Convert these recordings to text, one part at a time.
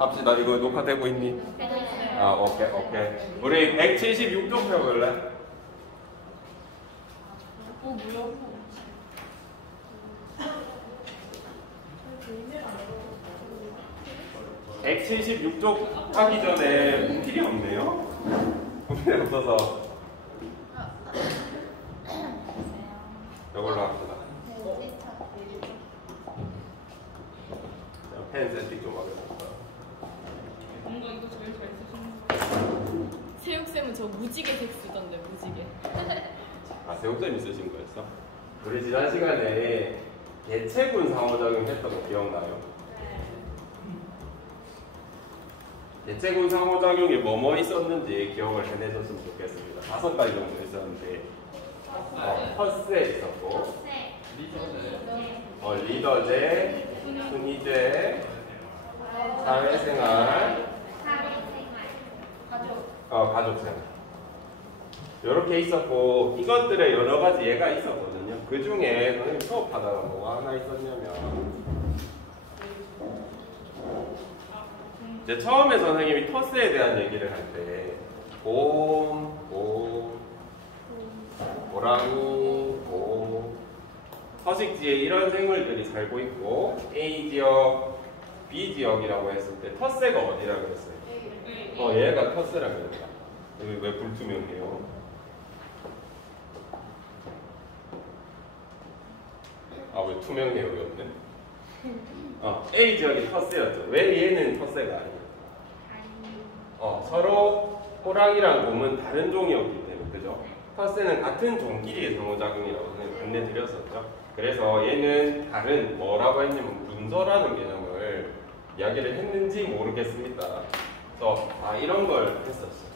합시다. 이거 녹화되고 있니? 아, 오케이. 우리 176쪽 펴볼래? 뭐야? 176쪽 하기 전에 문필이 없네요? 문필이 없어서 이걸로 합시다. 펜 세팅 좀 하겠습니다. 뭔가 이거 제일 잘 쓰시는 거. 세육쌤은 저 무지개색 쓰던데, 무지개. 아, 세욱쌤이 쓰신 거였어? 우리 지난 시간에 개체군 상호작용 했던 거 기억나요? 개체군 상호작용에 뭐뭐 있었는지 기억을 해내셨으면 좋겠습니다. 5가지 정도 있었는데 텃세 있었고 리더제, 순위제, 사회생활, 가족생활 이렇게 있었고 이것들의 여러 가지 예가 있었거든요. 그 중에 선생님 수업하다가 뭐가 하나 있었냐면 이제 처음에 선생님이 텃세에 대한 얘기를 할 때 곰, 호랑이, 서식지에 이런 생물들이 살고 있고 A 지역, B 지역이라고 했을 때 텃세가 어디라고 했어요? 얘가 텃세라고 합니다. 여기 왜 불투명해요? 아, 왜 투명해요? 왜 없네? A 지역이 텃세였죠. 왜 얘는 텃세가 아니에요? 서로 호랑이랑 곰은 다른 종이었기 때문에, 그죠? 텃세는 같은 종끼리의 상호작용이라고 안내드렸었죠. 그래서 얘는 다른 뭐라고 했냐면 분서라는 개념을 이야기를 했는지 모르겠습니다. 그래서 이런 걸 했었어요.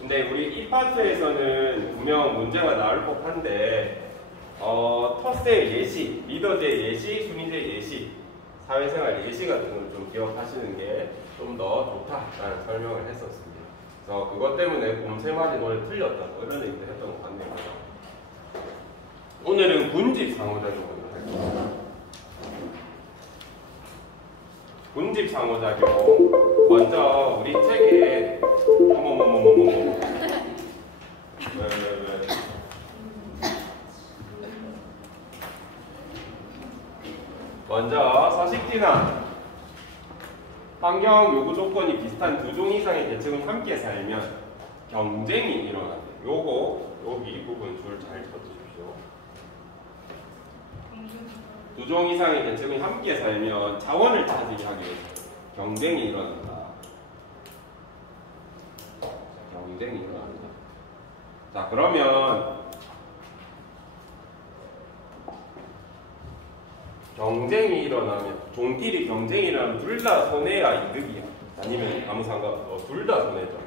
근데 우리 이 파트에서는 분명 문제가 나올 법한데 텃세 예시, 리더제 예시, 순위제 예시, 사회생활 예시 같은 걸 좀 기억하시는 게 좀 더 좋다라는 설명을 했었습니다. 그래서 그것 때문에 곰 3마리 노래 틀렸다고 이런 얘기도 했던 것 같네요. 오늘은 군집 상호작용을 할 겁니다. 군집 상호작용. 먼저 우리 책에 어머머머머머머. 왜. 먼저 서식지나 환경 요구 조건이 비슷한 2종 이상의 계층이 함께 살면 경쟁이 일어나요. 여기 부분 줄 잘 쳐주십시오. 2종 이상의 계층이 함께 살면 자원을 차지하기 위해서 경쟁이 일어난다. 경쟁이 일어납니다. 자, 그러면 경쟁이 일어나면 종끼리 경쟁이 일어나면 둘 다 손해야 이득이야? 아니면 아무 상관없어? 둘 다 손해죠.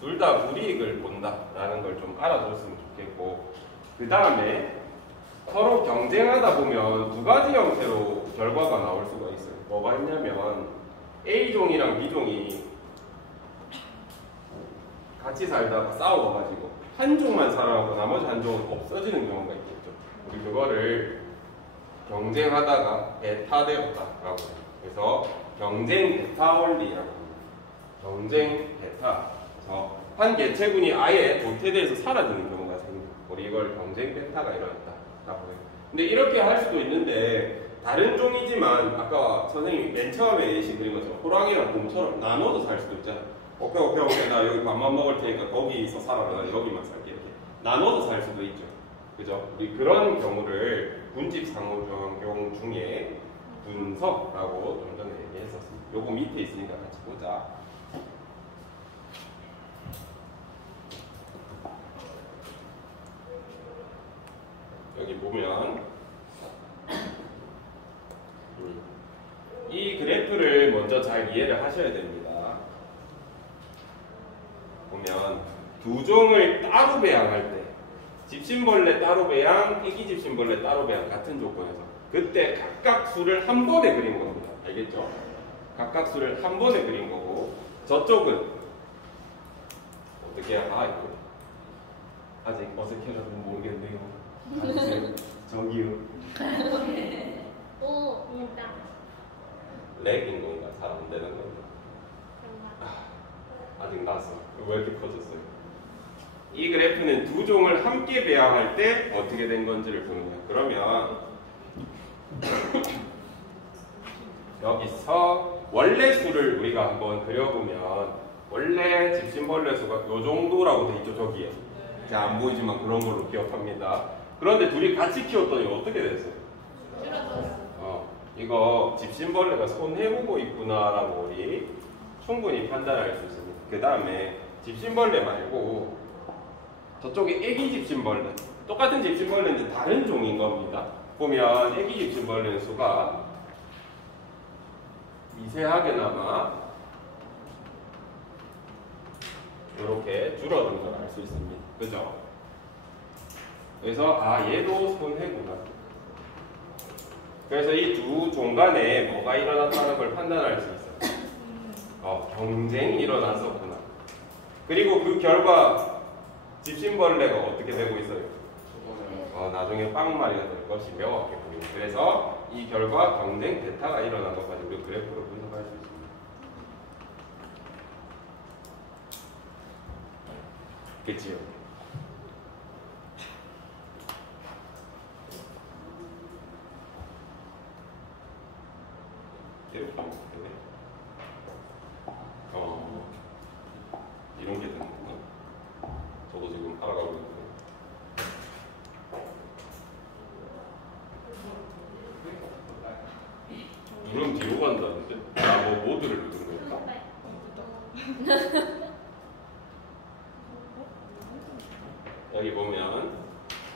둘 다 불이익을 본다라는 걸 좀 알아뒀으면 좋겠고, 그 다음에 서로 경쟁하다 보면 2가지 형태로 결과가 나올 수가 있어요. 뭐가 있냐면 A종이랑 B종이 같이 살다가 싸워가지고 한 종만 살아남고 나머지 한 종은 없어지는 경우가 있겠죠. 우리 그거를 경쟁하다가 배타되었다라고 해요. 그래서 경쟁 배타 원리라고 합니다. 경쟁 배타. 그래서 한 개체군이 아예 도태돼서 사라지는 경우가 생깁니다. 우리 이걸 경쟁 배타가 일어났다라고 해요. 근데 이렇게 할 수도 있는데 다른 종이지만 아까 선생님이 맨 처음에 예시 드린 것처럼 호랑이랑 곰처럼 나눠서 살 수도 있잖아요. 오케이. 나 여기 밥만 먹을 테니까 거기서 살아라. 나 여기만 살게. 이렇게 나눠서 살 수도 있죠. 그죠? 우리 그런 경우를 군집 상호작용 중에 분서라고 좀 전에 얘기했었습니다. 요거 밑에 있으니까 같이 보자. 여기 보면 이 그래프를 먼저 잘 이해를 하셔야 됩니다. 보면 2종을 따로 배양할 때 집신벌레 따로 배양, 애기 집신벌레 따로 배양 같은 조건에서 그때 각각 수를 한 번에 그린 겁니다. 알겠죠? 각각 수를 한 번에 그린 거고 저쪽은 어떻게 이거 아직 어색해서 모르겠네요. 저기요. 렉인 건가? 잘 안 되는 건가? 아직 났어. 왜 이렇게 커졌어요? 이 그래프는 두 종을 함께 배합할 때 어떻게 된 건지를 보느냐. 그러면 여기서 원래 수를 우리가 한번 그려보면 원래 집신벌레 수가 요 정도라고 돼 있죠. 저기에. 잘 안 보이지만 그런 걸로 기억합니다. 그런데 둘이 같이 키웠더니 어떻게 됐어요? 이거 집신벌레가 손해보고 있구나라고 우리 충분히 판단할 수 있습니다. 그 다음에 집신벌레 말고 저쪽에 애기 집신벌레, 똑같은 집신벌레인데 다른 종인 겁니다. 보면 애기 집신벌레 수가 미세하게나마 이렇게 줄어든 걸 알 수 있습니다. 그죠? 그래서 얘도 손해구나. 그래서 이 두 종 간에 뭐가 일어났다는 걸 판단할 수 있어요. 경쟁이 일어났었구나. 그리고 그 결과 집신벌레가 어떻게 되고 있어요? 나중에 빵마리가 될 것이 명확해 보입니다. 그래서 이 결과 경쟁 베타가 일어난 것까지 우리 그래프로 분석할 수 있습니다. 그치요? 이렇게 하면 되네. 이런 게 되는 건가? 저도 지금 알아가고 있는데. 누르면 뒤로 간다는데? 뭐 모드를 누른 거야? 여기 보면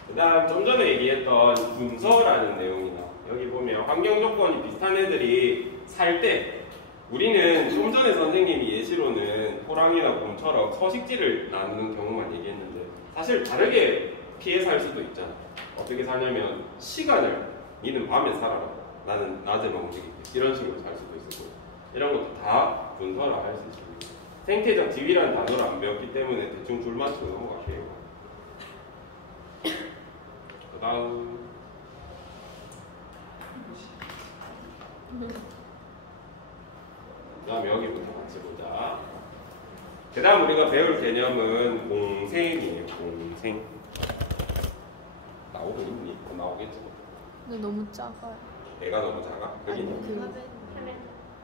그 다음 좀 전에 얘기했던 분서라는 내용이 나와. 여기 보면 환경 조건이 비슷한 애들이 살 때 우리는 좀 전에 선생님이 예시로는 호랑이나 곰처럼 서식지를 나누는 경우만 얘기했는데 사실 다르게 피해 살 수도 있잖아. 어떻게 사냐면 시간을 니는 밤에 살아라, 나는 낮에만 움직일게, 이런 식으로 살 수도 있고 이런 것도 다 분서라 할 수 있습니다. 생태적 지위라는 단어를 안 배웠기 때문에 대충 줄 맞추고 넘어갈게요. 그 다음 여기부터 같이 보자. 그 다음 우리가 배울 개념은 공생이에요. 공생. 나오고 있니? 나오겠지. 근데 너무 작아요. 애가 너무 작아? 여기 아니,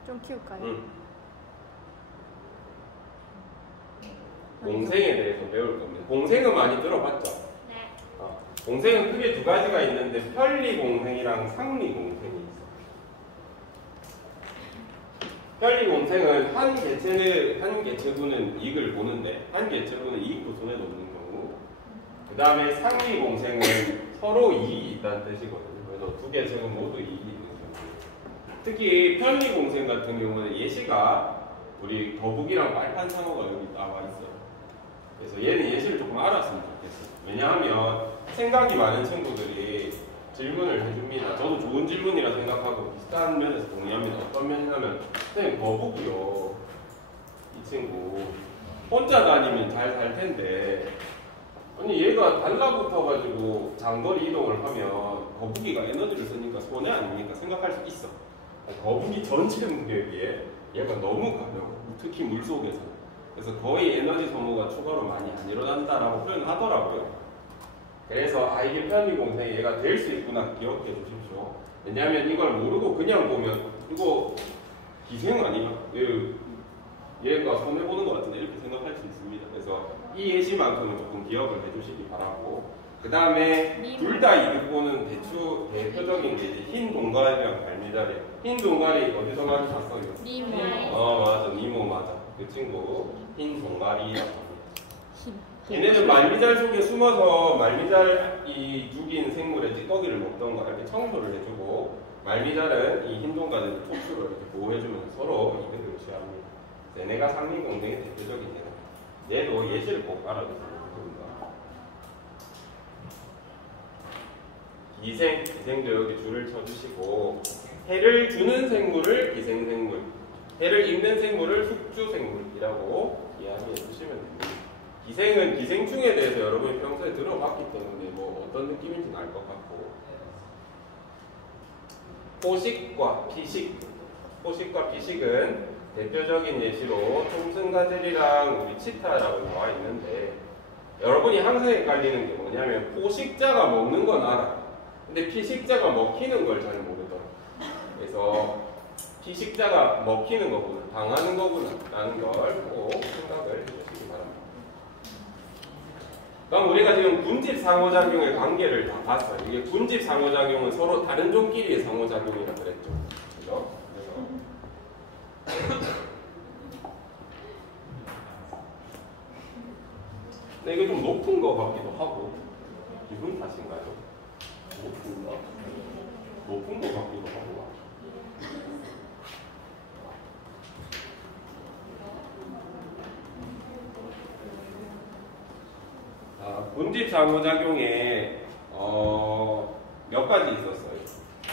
좀 키울까요? 응. 공생에 대해서 배울 겁니다. 공생은 많이 들어봤죠? 네. 공생은 크게 두 가지가 있는데 편리공생이랑 상리공생이 있어요. 편리공생은 한 개체군은 이익을 보는데 한 개체군은 이익도 손해보는 경우. 그 다음에 상리공생은 서로 이익이 있다는 뜻이거든요. 그래서 두 개체군 모두 이익이 있는 경우. 특히 편리공생 같은 경우는 예시가 우리 거북이랑 빨판상어가 여기 나와 있어요. 그래서 얘는 예시를 조금 알았으면 좋겠어요. 왜냐하면 생각이 많은 친구들이 질문을 해줍니다. 저도 좋은 질문이라 생각하고 비슷한 면에서 동의합니다. 어떤 면이냐면 선생님 거북이요, 이 친구 혼자 다니면 잘 살 텐데 아니 얘가 달라붙어가지고 장거리 이동을 하면 거북이가 에너지를 쓰니까 손해 아닙니까? 생각할 수 있어. 거북이 전체 무게에 비해 얘가 너무 가벼워. 특히 물속에서. 그래서 거의 에너지 소모가 추가로 많이 안 일어난다라고 표현하더라고요. 그래서 이게 편리공생이 얘가 될 수 있구나 기억해 주십시오. 왜냐하면 이걸 모르고 그냥 보면 이거 기생 아니야? 얘가 손해보는 것 같은데 이렇게 생각할 수 있습니다. 그래서 이 예시만큼은 조금 기억을 해주시기 바라고. 그 다음에 둘 다 이득 보는 대표적인 게 이제 흰 동가리랑 말미잘이. 흰 동가리 어디서 많이 봤어요? 니모. 맞아, 니모 맞아. 그 친구 흰 동가리라고 합니다. 얘네는 말미잘 속에 숨어서 말미잘이 죽인 생물의 찌꺼기를 먹던가 이렇게 청소를 해주고, 말미잘은 이 흰 동가리를 촉수로 이렇게 보호해주면서 서로 이득을 취합니다. 얘네가 상리공생의 대표적인 예다. 얘도 예시를 꼭 알아두세요. 기생도 여기 줄을 쳐주시고, 해를 주는 생물을 기생생물, 해를 입는 생물을 숙주생물이라고 이해해 주시면 됩니다. 기생은 기생충에 대해서 여러분이 평소에 들어봤기 때문에 뭐 어떤 느낌인지는 알 것 같고, 포식과 피식, 포식과 피식은 대표적인 예시로 톰슨가젤이랑 우리 치타라고 나와 있는데 여러분이 항상 헷갈리는 게 뭐냐면 포식자가 먹는 건 알아. 근데 피식자가 먹히는 걸 잘 모르더라. 그래서 피식자가 먹히는 거구나, 당하는 거구나 라는 걸 꼭 생각을 해주시기 바랍니다. 그럼 우리가 지금 군집 상호작용의 관계를 다 봤어요. 이게 군집 상호작용은 서로 다른 종끼리의 상호작용이라 그랬죠. 그죠? 근데 이게 좀 높은 거 같기도 하고 기분 탓인가요? 높은 거 같기도 하고. 군집 상호작용에 몇 가지 있었어요.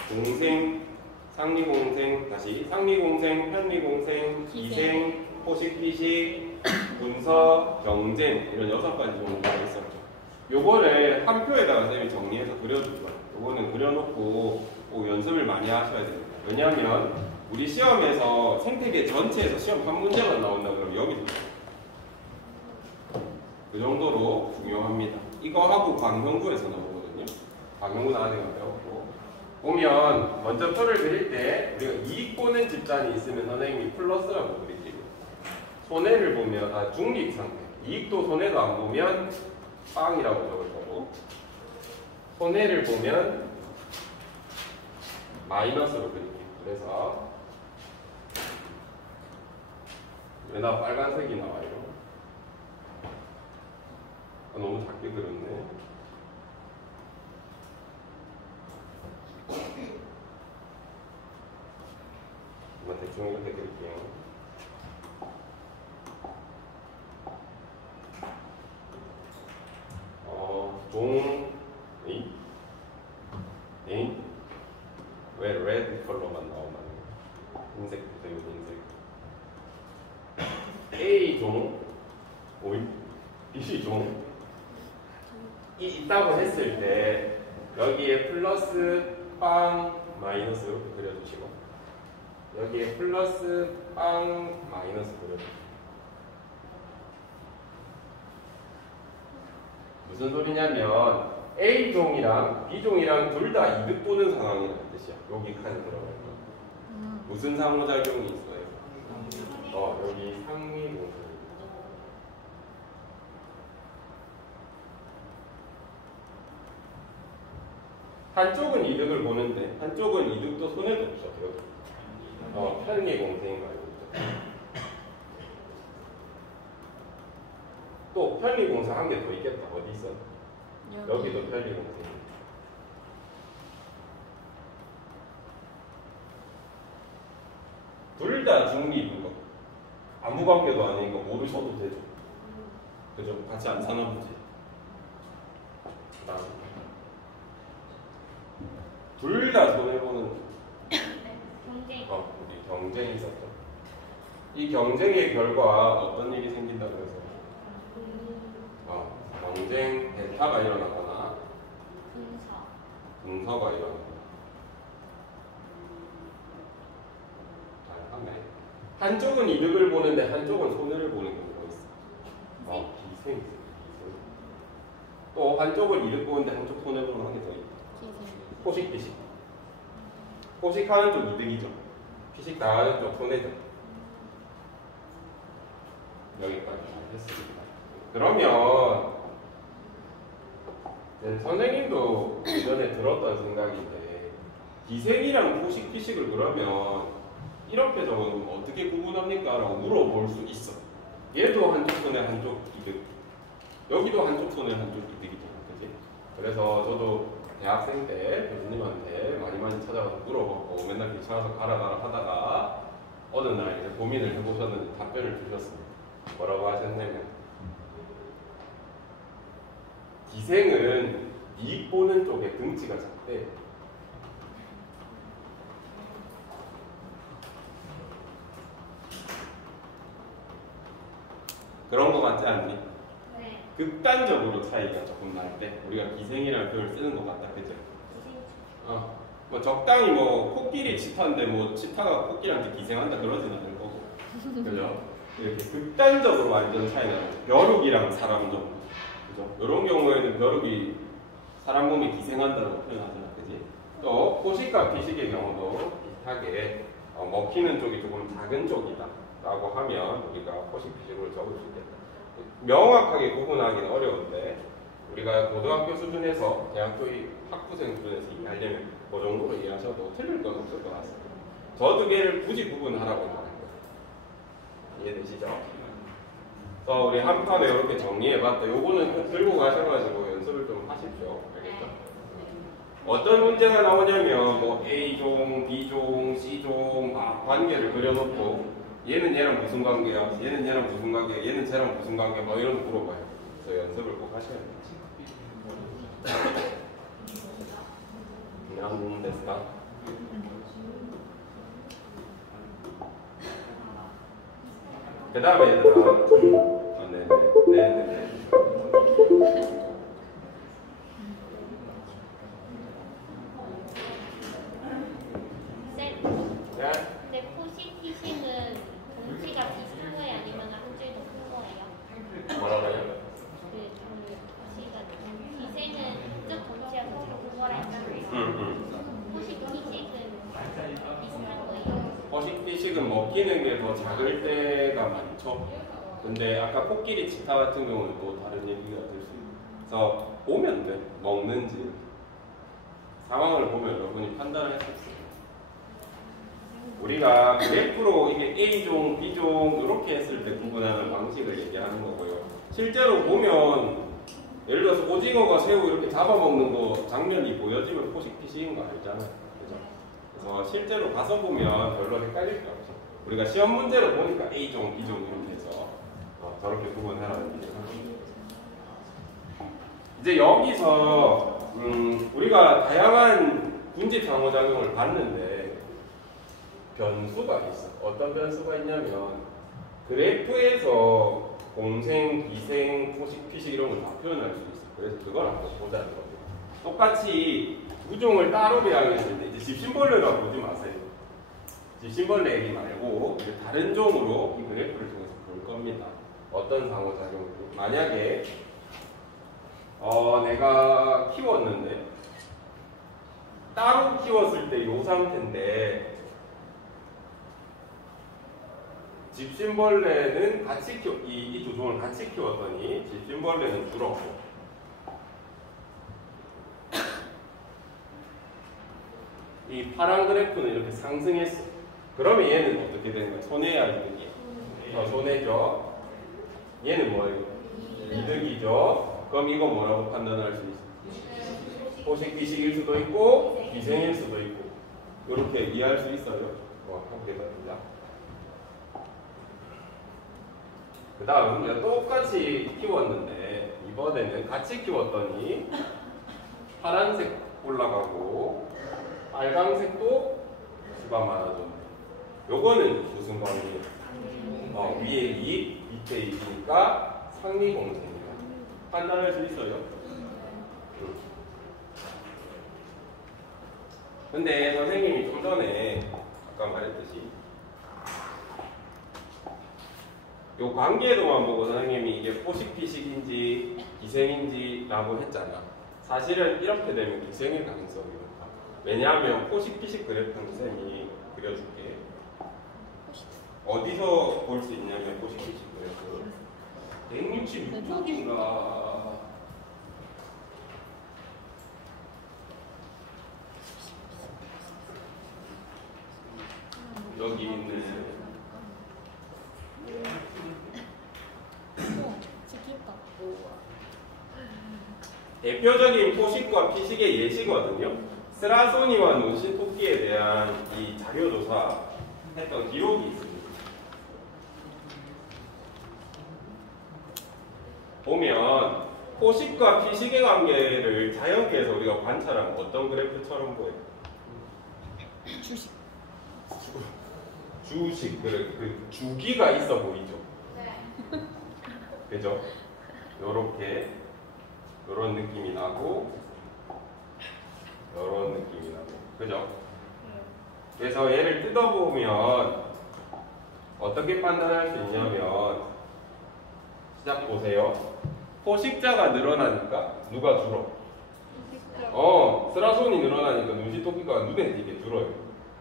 공생, 상리공생, 다시 상리공생, 편리공생, 기생, 포식, 피식, 분서, 경쟁 이런 6가지 정도가 있었죠. 요거를 한 표에다가 쌤이 정리해서 그려줄 거예요. 요거는 그려놓고 꼭 연습을 많이 하셔야 됩니다. 왜냐하면 우리 시험에서 생태계 전체에서 시험 한 문제만 나온다 그러면 여기서 그 정도로 중요합니다. 이거 하고 광형구에서 나오거든요. 광형구 나중에 배웠고 보면 먼저 표를 그릴 때 우리가 이익 보는 집단이 있으면 선생님이 플러스라고 그리지. 손해를 보면 중립 상태. 이익도 손해도 안 보면 빵이라고 적을 거고 손해를 보면 마이너스로 그릴게요. 그래서 왜 나 빨간색이 나와요? 너무 작게 그렸네. 이만 대충 이렇게 그릴게요. 종 왜 레드 컬러만 나오나요? 흰색 보세요, 흰색. A 종, B 종 이 있다고 했을 때 여기에 플러스 빵 마이너스 이렇게 그려주시고 여기에 플러스 빵 마이너스 그려주시고 무슨 소리냐면 A종이랑 B종이랑 둘 다 이득 보는 상황이라는 뜻이야. 여기 칸에 들어갈 거. 무슨 상호작용이 있어요? 여기 상위공생. 한쪽은 이득을 보는데 한쪽은 이득도 손해도 없어. 여기. 편리공생인 거 알고 있죠? 또 편리공사 한 개 더 있겠다. 어디 있어? 여기도 편리공사. 둘 다 중립인 거. 아무 관계도 아니니까 모르셔도 되죠. 그죠? 같이 안 사나 보지. 둘 다 손해보는 경쟁. 우리 경쟁이 있었죠. 이 경쟁의 결과 어떤 일이 생긴다고 해서 경쟁 대타가 일어나거나 분서가 일어나거나. 잘하네. 한쪽은 이득을 보는데 한쪽은 손해를 보는 경우가 있어. 기생. 또 한쪽은 이득 보는데 한쪽 손해 보는 한 개 더 있다. 포식, 피식. 포식하는 쪽 이득이죠. 피식 나가는 쪽 손해죠. 여기까지 했습니다. 그러면 선생님도 예전에 들었던 생각인데 기생이랑 포식, 피식을 그러면 이렇게 적으면 어떻게 구분합니까? 라고 물어볼 수 있어. 얘도 한쪽 손해 한쪽 이득, 여기도 한쪽 손해 한쪽 이득이잖아. 그치? 그래서 저도 대학생 때 교수님한테 많이 찾아가서 물어보고 맨날 귀찮아서 가라 하다가 어느 날 이제 고민을 해보셨는데 답변을 주셨습니다. 뭐라고 하셨냐면 기생은 이익 보는 쪽에 등치가 작대. 그런 거 같지 않니? 네. 극단적으로 차이가 조금 날 때 우리가 기생이라는 표현을 쓰는 것 같다. 그죠? 뭐 적당히 뭐 코끼리 치타인데 뭐 치타가 코끼리한테 기생한다 그러지는 않을 거고, 그죠? 이렇게 극단적으로 완전 차이 나는 벼룩이랑 사람 정도, 그죠? 이런 경우에는 벼룩이 사람 몸에 기생한다고 표현하잖아, 그지? 또 포식과 피식의 경우도 비슷하게 먹히는 쪽이 조금 작은 쪽이다라고 하면 우리가 포식 피식으로 적을 수 있겠다. 명확하게 구분하기는 어려운데 우리가 고등학교 수준에서 대학교의 학부생 수준에서 이해하려면 그 정도로 이해하셔도 틀릴 건 없을 것 같습니다. 저 두 개를 굳이 구분하라고 말한 거예요. 이해되시죠? 그래서 우리 한 판에 이렇게 정리해봤다. 요거는 들고 가셔가지고 연습을 좀 하십시오. 알겠죠? 어떤 문제가 나오냐면 뭐 A종, B종, C종 관계를 그려놓고 얘는 얘랑 무슨 관계야? 얘는 얘랑 무슨 관계야? 얘는 쟤랑 무슨 관계야? 뭐 이런 거 물어봐요. 그래서 연습을 꼭 하셔야 돼요. 안 됐을까? 그 다음에 얘들아, 네네네. 근데 포식 피식은 덩치가 비슷한 거예요? 아니면 한 줄 더 큰 거예요? 뭐라고요? 기생은 쪽 덩치가 큰 거라 했잖아요. 포식 피식은 비슷한 거예요? 포식 피식은 먹히는 게 더 작을 때가 많죠. 근데 아까 코끼리 치타 같은 경우는 또 다른 얘기가 될 수 있고, 그래서 보면 돼. 먹는지 상황을 보면 여러분이 판단을 할 수 있어요. 우리가 그래프로 이게 A종, B종 이렇게 했을 때 구분하는 방식을 얘기하는 거고요. 실제로 보면 예를 들어서 오징어가 새우 이렇게 잡아먹는 거 장면이 보여지면 포식 피식인 거 알잖아요. 그죠? 그래서 실제로 가서 보면 별로 헷갈릴 게 없죠. 우리가 시험 문제로 보니까 A종, B종 이렇게 해서 저렇게 구분하라는 얘기를 합니다. 이제 여기서 우리가 다양한 군집 상호작용을 봤는데 변수가 있어. 어떤 변수가 있냐면 그래프에서 공생, 기생, 포식, 피식 이런 걸 다 표현할 수 있어. 그래서 그걸 한번 보자는 거죠. 똑같이 두 종을 따로 배양했을 때 이제 집신벌레가 보지 마세요. 집신벌레 얘기 말고 이제 다른 종으로 이 그래프를 통해서 볼 겁니다. 어떤 상호작용으로? 만약에 내가 키웠는데 따로 키웠을 때 이 상태인데 집신벌레는 같이 이 두 종을 같이 키웠더니 집신벌레는 줄었고 이 파란 그래프는 이렇게 상승했어. 그러면 얘는 어떻게 되는 거야? 손해야 이득이야? 손해죠. 얘는 뭐예요? 이득이죠. 그럼 이거 뭐라고 판단할 수 있어? 포식 피식일 수도 있고 기생일 수도 있고 이렇게 이해할 수 있어요. 함께 됩니다. 그 다음 내가 똑같이 키웠는데 이번에는 같이 키웠더니 파란색 올라가고 빨강색도 수가 많아졌네. 요거는 무슨 관계예요? 위에 2, 밑에 2니까 상리공생이다. 판단할 수 있어요? 근데 선생님이 좀 전에 아까 말했듯이 요 관계도만 보고 선생님이 이게 포식 피식인지 기생인지 라고 했잖아. 사실은 이렇게 되면 기생의 가능성이 높아. 왜냐하면 포식 피식 그래프는 쌤이 그려줄게. 어디서 볼 수 있냐면 포식 피식 그래프 166쪽인가 여기 있는 대표적인 포식과 피식의 예시거든요. 스라소니와 논신토끼에 대한 이 자료조사 했던 기록이 있습니다. 보면 포식과 피식의 관계를 자연계에서 우리가 관찰하면 어떤 그래프처럼 보여요? 주식, 그 주기가 있어 보이죠? 그죠? 요렇게 요런 느낌이 나고 요런 느낌이 나고 그죠? 그래서 얘를 뜯어보면 어떻게 판단할 수 있냐면 시작 보세요. 포식자가 늘어나니까 누가 줄어? 스라손이 늘어나니까 눈시토끼가 눈에 띄게 줄어요.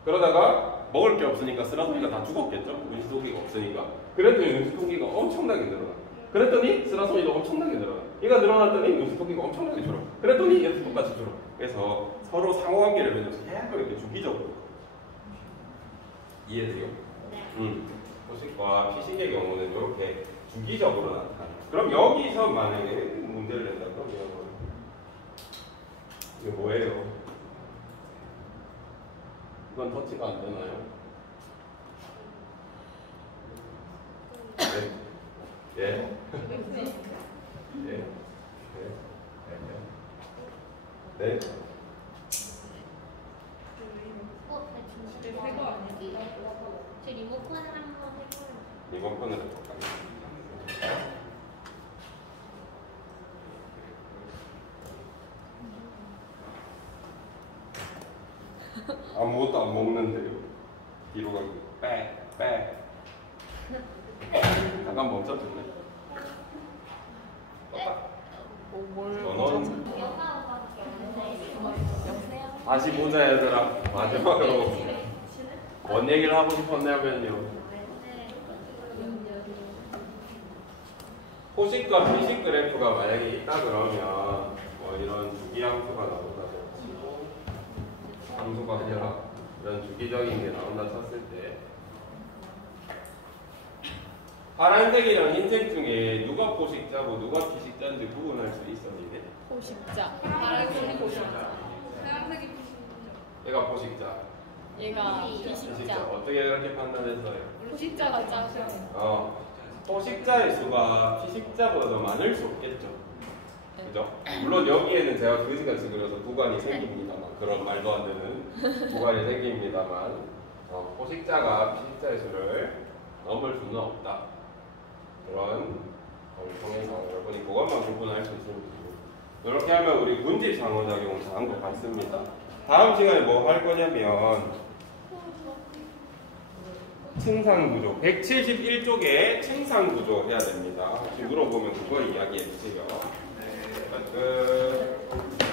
그러다가 먹을 게 없으니까 스라손이가 다 죽었겠죠? 눈시토끼가 없으니까. 그랬더니 눈시토끼가 엄청나게 늘어나. 그랬더니 스라손이도 엄청나게 늘어나. 얘가 늘어났더니 눈시토끼가 엄청나게 줄어. 그랬더니 얘도 똑같이 줄어. 그래서 서로 상호관계를 맺어서 계속 이렇게 주기적으로. 이해돼요? 네. 포식과 피식의 경우는 이렇게 주기적으로 나타나요. 그럼 여기서 만약에 문제를 낸다 그러면 이게 뭐예요? 이건 터치가 안 되나요? 네? 예? 예? 네? 배거 아니에요? 저 리모컨 한번 해볼게요. 이번 편을 해볼까요? 아무것도 안 먹는데요. 뒤로 가고 빽. 잠깐 멈춰줄래? 전원 영화 오빠밖에 없는데. 여보세요? 다시 보자 얘들아. 마지막으로 뭔 얘기를 하고 싶었냐면요. 포식과 피식 그래프가 만약에 있다 그러면 뭐 이런 주기함수가 나온다고 치고 함수가 아니라 이런 주기적인 게 나온다 쳤을 때 파란색이랑 흰색 중에 누가 포식자고 누가 피식자인지 구분할 수 있어 이게? 포식자. 파란색이 포식자. 얘가 포식자, 얘가 피식자. 피식자. 어떻게 그렇게 판단했어요? 포식자가 작아요. 포식자의 수가 피식자보다 더 많을 수 없겠죠. 그죠? 물론 여기에는 제가 2시간씩 그려서 구간이 생깁니다만, 그런 말도 안 되는 구간이 생깁니다만, 포식자가 피식자의 수를 넘을 수는 없다. 그런 걸 통해서 여러분이 그것만 구분할 수 있으면 되고, 이렇게 하면 우리 군집 상호작용은 잘한 것 같습니다. 다음 시간에 뭐 할 거냐면 층상구조 171쪽에 층상구조 해야 됩니다. 혹시 물어보면 그거 이야기해 주세요. 끝.